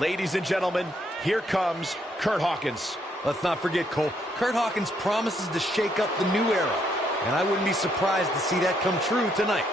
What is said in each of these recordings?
Ladies and gentlemen, here comes Curt Hawkins. Let's not forget, Cole, Curt Hawkins promises to shake up the new era, and I wouldn't be surprised to see that come true tonight.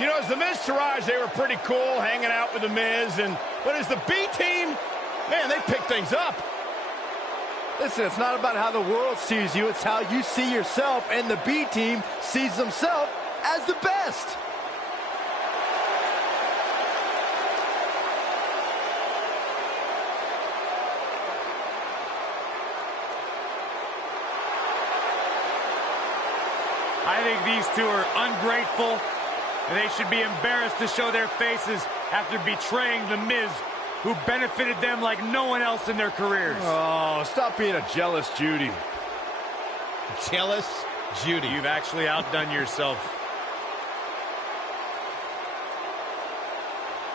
You know, as the Miz Taraj, they were pretty cool hanging out with the Miz, but as the B team, man, they pick things up. Listen, it's not about how the world sees you, it's how you see yourself, and the B team sees themselves as the best. I think these two are ungrateful, and they should be embarrassed to show their faces after betraying The Miz, who benefited them like no one else in their careers. Oh, stop being a jealous Judy. Jealous Judy. You've actually outdone yourself.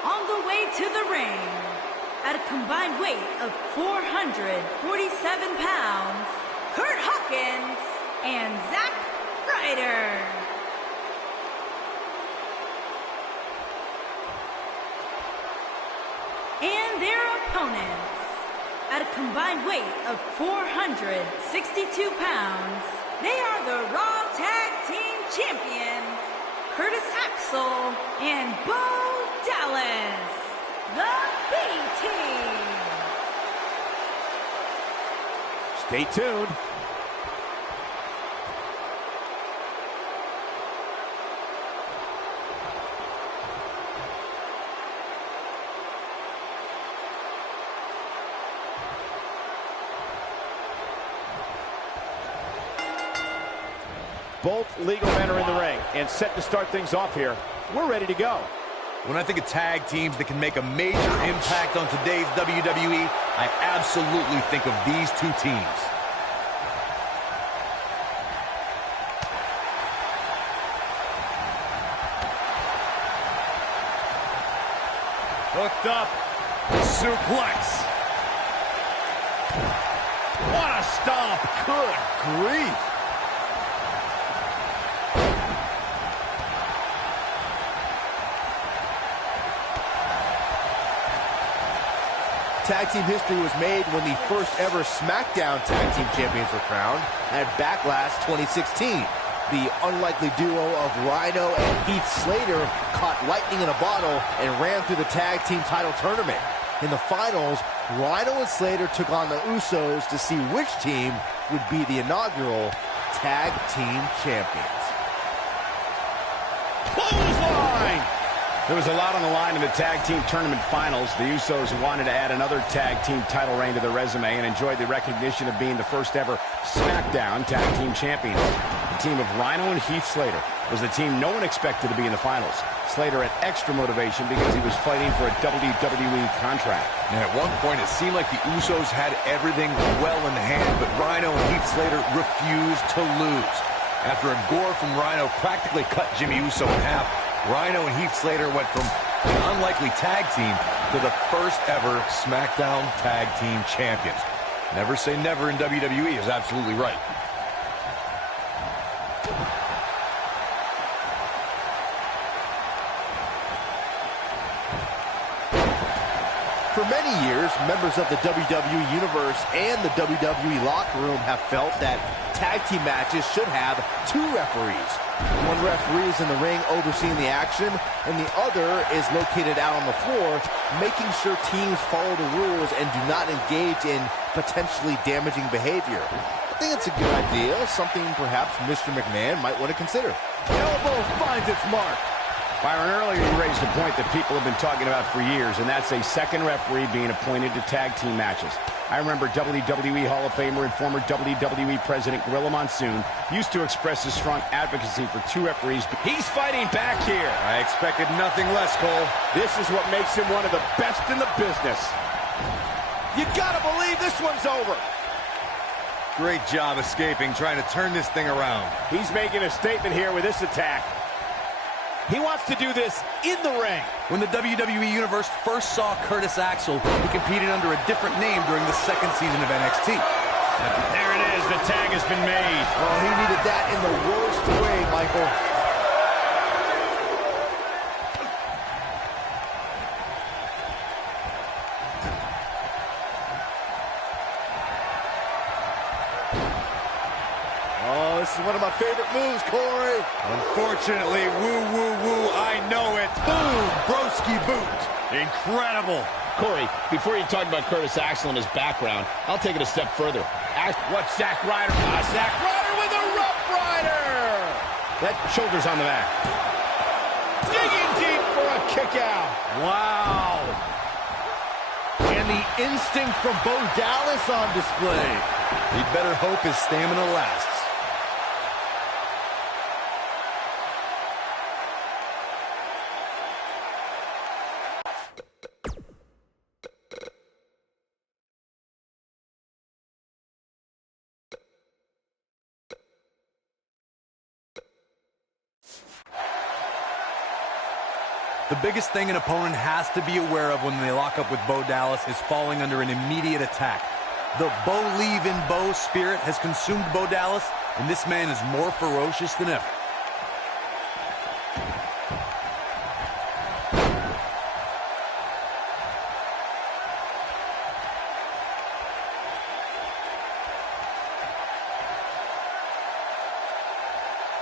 On the way to the ring, at a combined weight of 447 pounds, Curt Hawkins and Zack Ryder. And their opponents, at a combined weight of 462 pounds, they are the Raw Tag Team Champions, Curtis Axel and Bo Dallas, the B-Team. Stay tuned. Both legal men are in the ring and set to start things off here. We're ready to go. When I think of tag teams that can make a major impact on today's WWE, I absolutely think of these two teams. Hooked up. Suplex. What a stomp. Good grief. Tag team history was made when the first ever SmackDown Tag Team Champions were crowned at Backlash 2016. The unlikely duo of Rhino and Heath Slater caught lightning in a bottle and ran through the tag team title tournament. In the finals, Rhino and Slater took on the Usos to see which team would be the inaugural Tag Team Champions. Clothesline! There was a lot on the line in the Tag Team Tournament Finals. The Usos wanted to add another Tag Team title reign to their resume and enjoyed the recognition of being the first ever SmackDown Tag Team Champions. The team of Rhino and Heath Slater was the team no one expected to be in the finals. Slater had extra motivation because he was fighting for a WWE contract. And at one point, it seemed like the Usos had everything well in hand, but Rhino and Heath Slater refused to lose. After a gore from Rhino practically cut Jimmy Uso in half, Rhino and Heath Slater went from an unlikely tag team to the first ever SmackDown Tag Team Champions. Never say never in WWE is absolutely right. For many years, members of the WWE Universe and the WWE locker room have felt that tag team matches should have two referees. One referee is in the ring overseeing the action, and the other is located out on the floor, making sure teams follow the rules and do not engage in potentially damaging behavior. I think it's a good idea, something perhaps Mr. McMahon might want to consider. Elbow finds its mark. Byron, earlier you raised a point that people have been talking about for years, and that's a second referee being appointed to tag team matches. I remember WWE Hall of Famer and former WWE President Gorilla Monsoon used to express his strong advocacy for two referees. He's fighting back here. I expected nothing less, Cole. This is what makes him one of the best in the business. You gotta believe this one's over. Great job escaping, trying to turn this thing around. He's making a statement here with this attack. He wants to do this in the ring. When the WWE Universe first saw Curtis Axel, he competed under a different name during the second season of NXT. There it is. The tag has been made. Oh, he needed that in the worst way, Michael. Oh, this is one of my favorite moves, Corey. Unfortunately, woo, I know it. Boom, broski boot. Incredible. Corey, before you talk about Curtis Axel and his background, I'll take it a step further. What's Zack Ryder? Zack Ryder with a Rough Rider! That shoulder's on the back. Digging deep for a kick out. Wow. And the instinct from Bo Dallas on display. He'd better hope his stamina lasts. The biggest thing an opponent has to be aware of when they lock up with Bo Dallas is falling under an immediate attack. The Bo leave in Bo spirit has consumed Bo Dallas, and this man is more ferocious than ever.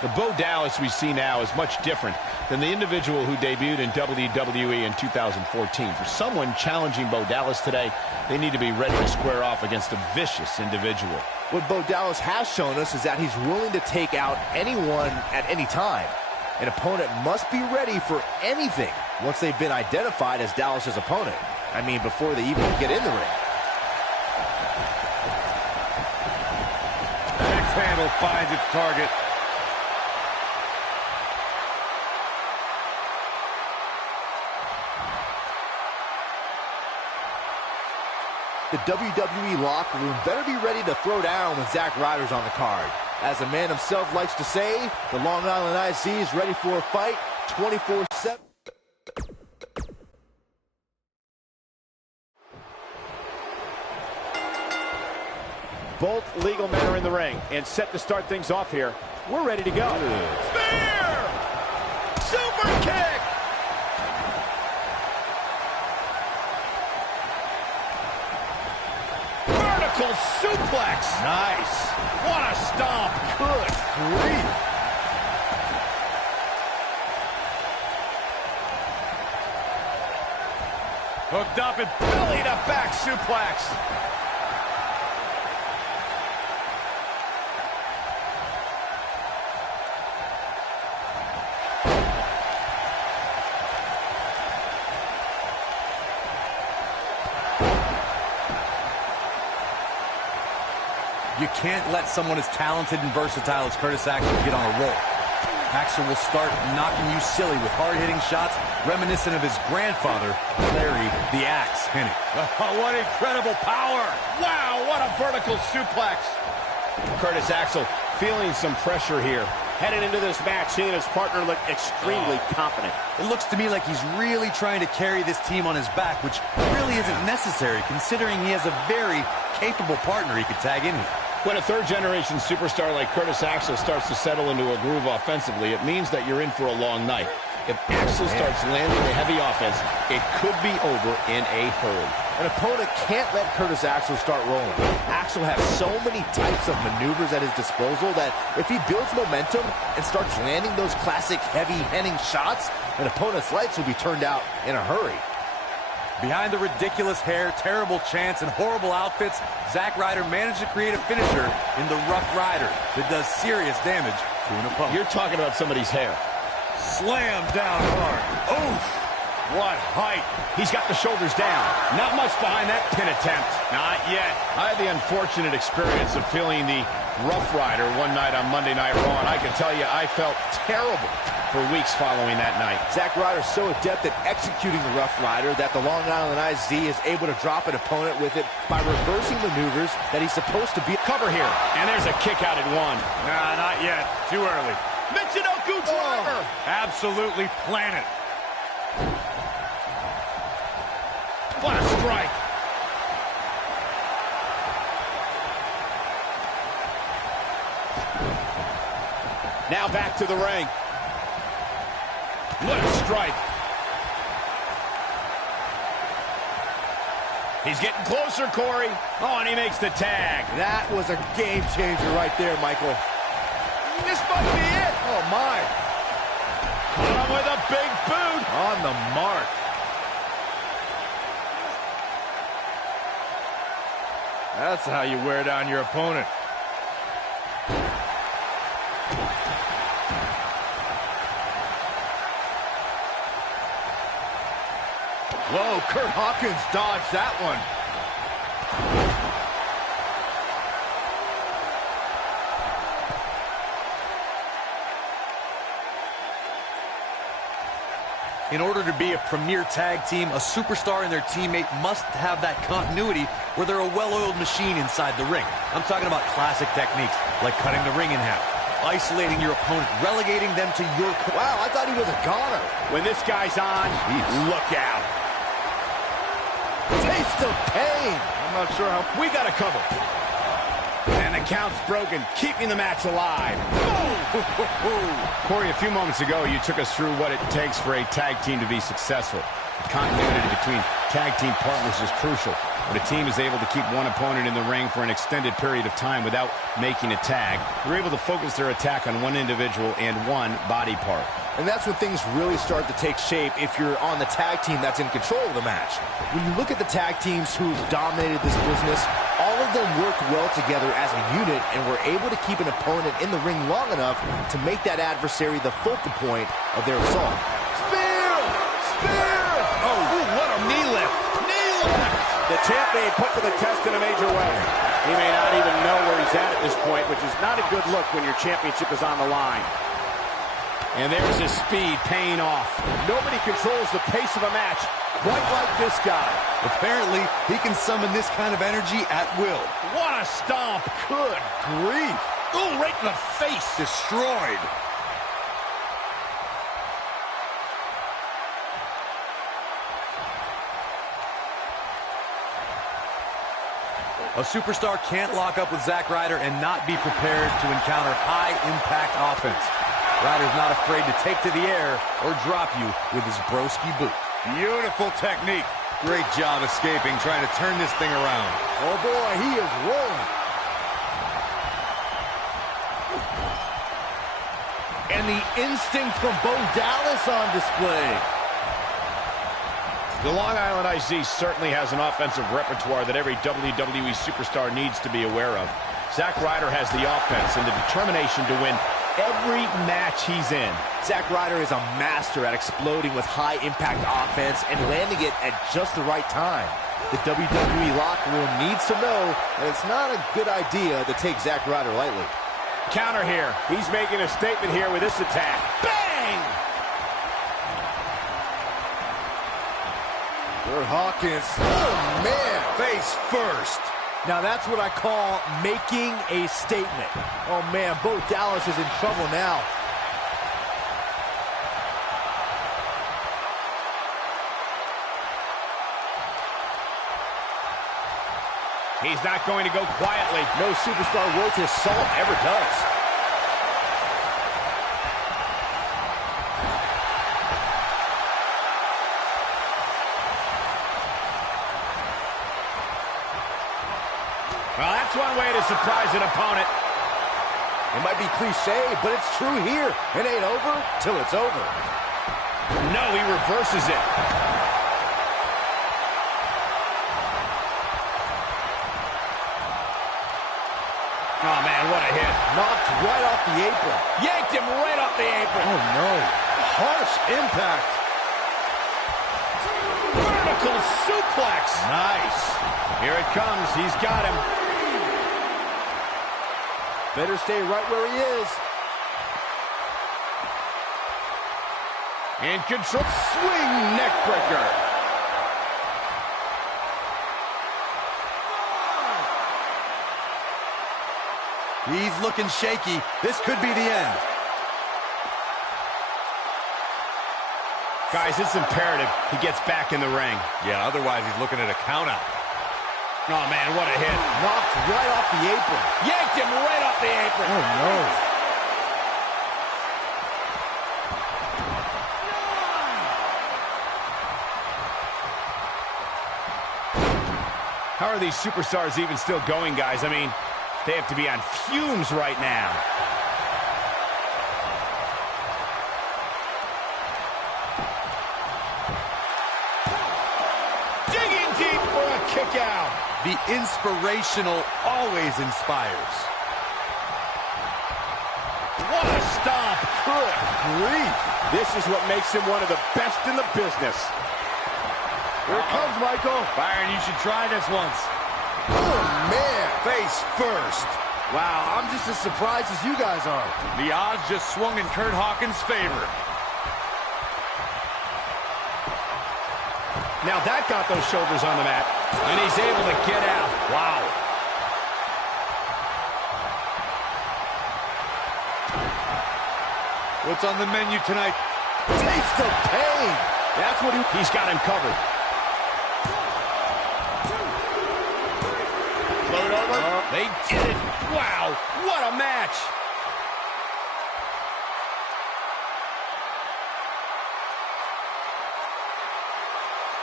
The Bo Dallas we see now is much different than the individual who debuted in WWE in 2014. For someone challenging Bo Dallas today, they need to be ready to square off against a vicious individual. What Bo Dallas has shown us is that he's willing to take out anyone at any time. An opponent must be ready for anything once they've been identified as Dallas's opponent. I mean, before they even get in the ring. The next handle finds its target. The WWE locker room better be ready to throw down when Zack Ryder's on the card. As the man himself likes to say, the Long Island IC is ready for a fight 24/7. Both legal men are in the ring and set to start things off here. We're ready to go. Spear! Super kick! Vertical suplex. Nice. What a stomp. Good grief. Hooked up and Belly to back suplex. You can't let someone as talented and versatile as Curtis Axel get on a roll. Axel will start knocking you silly with hard-hitting shots reminiscent of his grandfather, Larry the Axe Hennig. Oh, what incredible power. Wow, what a vertical suplex. Curtis Axel feeling some pressure here. Headed into this match, seeing his partner look extremely confident. It looks to me like he's really trying to carry this team on his back, which really isn't necessary considering he has a very capable partner he could tag in here. When a third-generation superstar like Curtis Axel starts to settle into a groove offensively, it means that you're in for a long night. If Axel starts landing the heavy offense, it could be over in a hurry. An opponent can't let Curtis Axel start rolling. Axel has so many types of maneuvers at his disposal that if he builds momentum and starts landing those classic heavy-hitting shots, an opponent's lights will be turned out in a hurry. Behind the ridiculous hair, terrible chants, and horrible outfits, Zack Ryder managed to create a finisher in the Rough Rider that does serious damage to an opponent. You're talking about somebody's hair. Slam down hard. Oof! What height. He's got the shoulders down. Not much behind that pin attempt. Not yet. I had the unfortunate experience of feeling the Rough Rider one night on Monday Night Raw, and I can tell you I felt terrible for weeks following that night. Zack Ryder's so adept at executing the Rough Rider that the Long Island IZ is able to drop an opponent with it by reversing maneuvers that he's supposed to be. Cover here, and there's a kick out at one. Nah, not yet. Too early. Michinoku driver! Absolutely planet. What a strike! Now back to the ring. What a strike. He's getting closer, Corey. Oh, and he makes the tag. That was a game changer right there, Michael. This might be it. Oh, my. Caught him with a big boot. On the mark. That's how you wear down your opponent. Whoa, Curt Hawkins dodged that one. In order to be a premier tag team, a superstar and their teammate must have that continuity where they're a well-oiled machine inside the ring. I'm talking about classic techniques, like cutting the ring in half, isolating your opponent, relegating them to your... Wow, I thought he was a goner. When this guy's on, look out. Taste of pain. I'm not sure how... We got to cover. And the count's broken, keeping the match alive. Corey, a few moments ago, you took us through what it takes for a tag team to be successful. The continuity between tag team partners is crucial. When a team is able to keep one opponent in the ring for an extended period of time without making a tag, they're able to focus their attack on one individual and one body part. And that's when things really start to take shape if you're on the tag team that's in control of the match. When you look at the tag teams who've dominated this business, all of them worked well together as a unit and were able to keep an opponent in the ring long enough to make that adversary the focal point of their assault. Spear! Spear! Oh, what a knee lift! Knee lift! The champ being put to the test in a major way. He may not even know where he's at this point, which is not a good look when your championship is on the line. And there's his speed paying off. Nobody controls the pace of a match quite like this guy. Apparently, he can summon this kind of energy at will. What a stomp. Good grief. Ooh, right in the face. Destroyed. A superstar can't lock up with Zack Ryder and not be prepared to encounter high-impact offense. Ryder's not afraid to take to the air or drop you with his broski boot. Beautiful technique. Great job escaping, trying to turn this thing around. Oh, boy, he is rolling. And the instinct from Bo Dallas on display. The Long Island IZ certainly has an offensive repertoire that every WWE superstar needs to be aware of. Zack Ryder has the offense and the determination to win every match he's in. Zack Ryder is a master at exploding with high-impact offense and landing it at just the right time. The WWE locker room needs to know that it's not a good idea to take Zack Ryder lightly. Counter here. He's making a statement here with this attack. Bang! Curt Hawkins. Oh, man. Face first. Now that's what I call making a statement. Oh man, Bo Dallas is in trouble now. He's not going to go quietly. No superstar worth his salt ever does. Well, that's one way to surprise an opponent. It might be cliche, but it's true here. It ain't over till it's over. No, he reverses it. Oh, man, what a hit. Knocked right off the apron. Yanked him right off the apron. Oh, no. Harsh impact. Vertical suplex. Nice. Here it comes. He's got him. Better stay right where he is. In control. Swing neck breaker. He's looking shaky. This could be the end. Guys, it's imperative he gets back in the ring. Yeah, otherwise he's looking at a countout. Oh, man, what a hit. Knocked right off the apron. Yanked him right off the apron. Oh, no. How are these superstars even still going, guys? I mean, they have to be on fumes right now. Digging deep for a kick out. The inspirational always inspires. What a stomp. Good grief. This is what makes him one of the best in the business. Here it comes, Michael. Byron, you should try this once. Oh, man. Face first. Wow, I'm just as surprised as you guys are. The odds just swung in Curt Hawkins' favor. Now that got those shoulders on the mat, and he's able to get out. Wow. What's on the menu tonight? Taste of pain. That's what he's got him covered. Float over. They did it. Wow, what a match.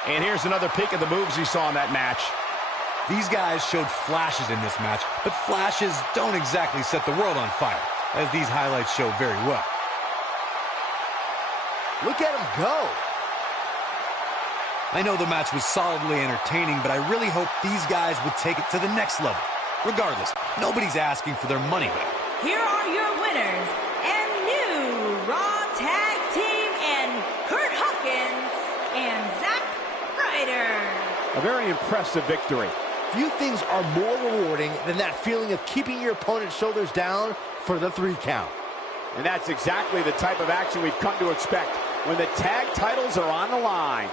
And here's another peek at the moves he saw in that match. These guys showed flashes in this match, but flashes don't exactly set the world on fire, as these highlights show very well. Look at him go. I know the match was solidly entertaining, but I really hope these guys would take it to the next level. Regardless, nobody's asking for their money back. Here are your winners and new Raw Tag Team and Curt Hawkins and Zack Ryder. A very impressive victory. Few things are more rewarding than that feeling of keeping your opponent's shoulders down for the 3 count. And that's exactly the type of action we've come to expect when the tag titles are on the line.